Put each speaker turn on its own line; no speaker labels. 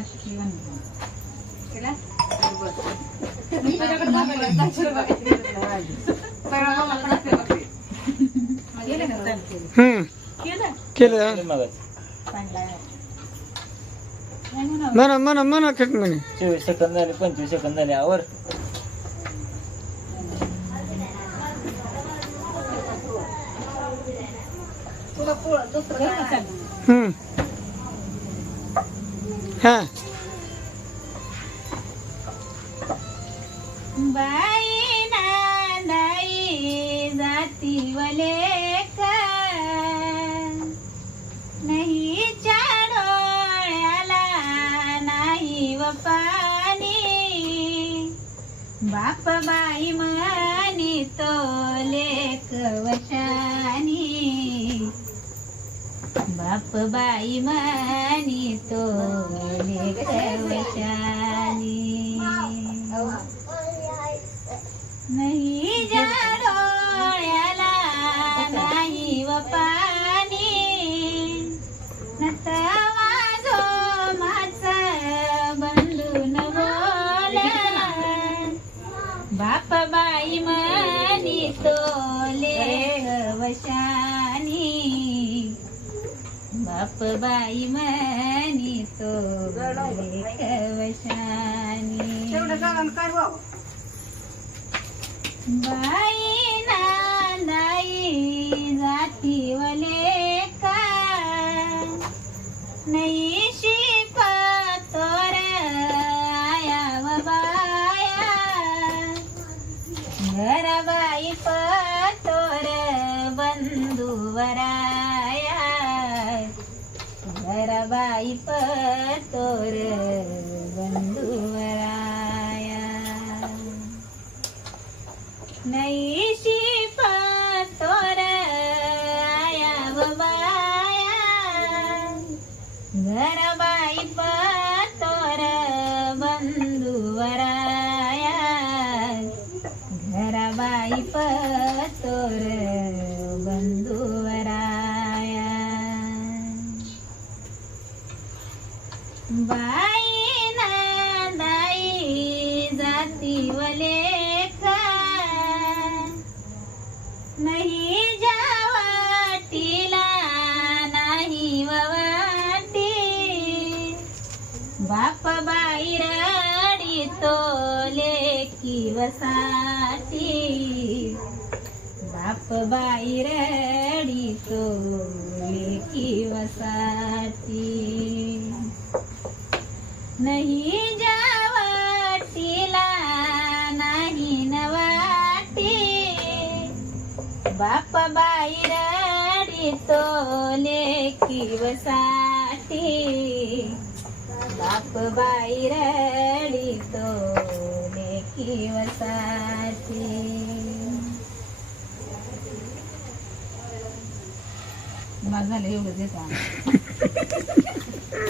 नाशिकची वानगी. केला? केलं ना चालतं.
हम्म
केलं?
केलं
म्हणावं.
म्हणा म्हणा म्हणा म्हणे
चोवीस सेकंद झाले पंचवीस सेकंद झाले आवर
केलं.
हम्म हा.
बाई नांदाई जाती वले का नाही डोळ्याला नाही व पाणी बाप बाई म्हणी तो लेक वशानी. बाप बाई म्हणी नाही डोळ्याला नाही व पाणी. नतवा जो माझा बंधून बोला बाप बाई म्हणी तो लेख वशानी. बाप बाई म्हणी तो वशानी. बाई नांदाई जातीवले का? नाही शिकतो आया व बाया. घराबाई पतोर बंधुवराया. घराबाई पतोर बंधुवरा नाही. तोले तो लेकी बाप बाई रेडी तोले लेकी नाही जावाटीला नाही नवाटी। बाप बाई रेडी तो लेकी वसाटी बाप बाई रडी तो लेकी वसाची. माझं झालं एवढं देतो.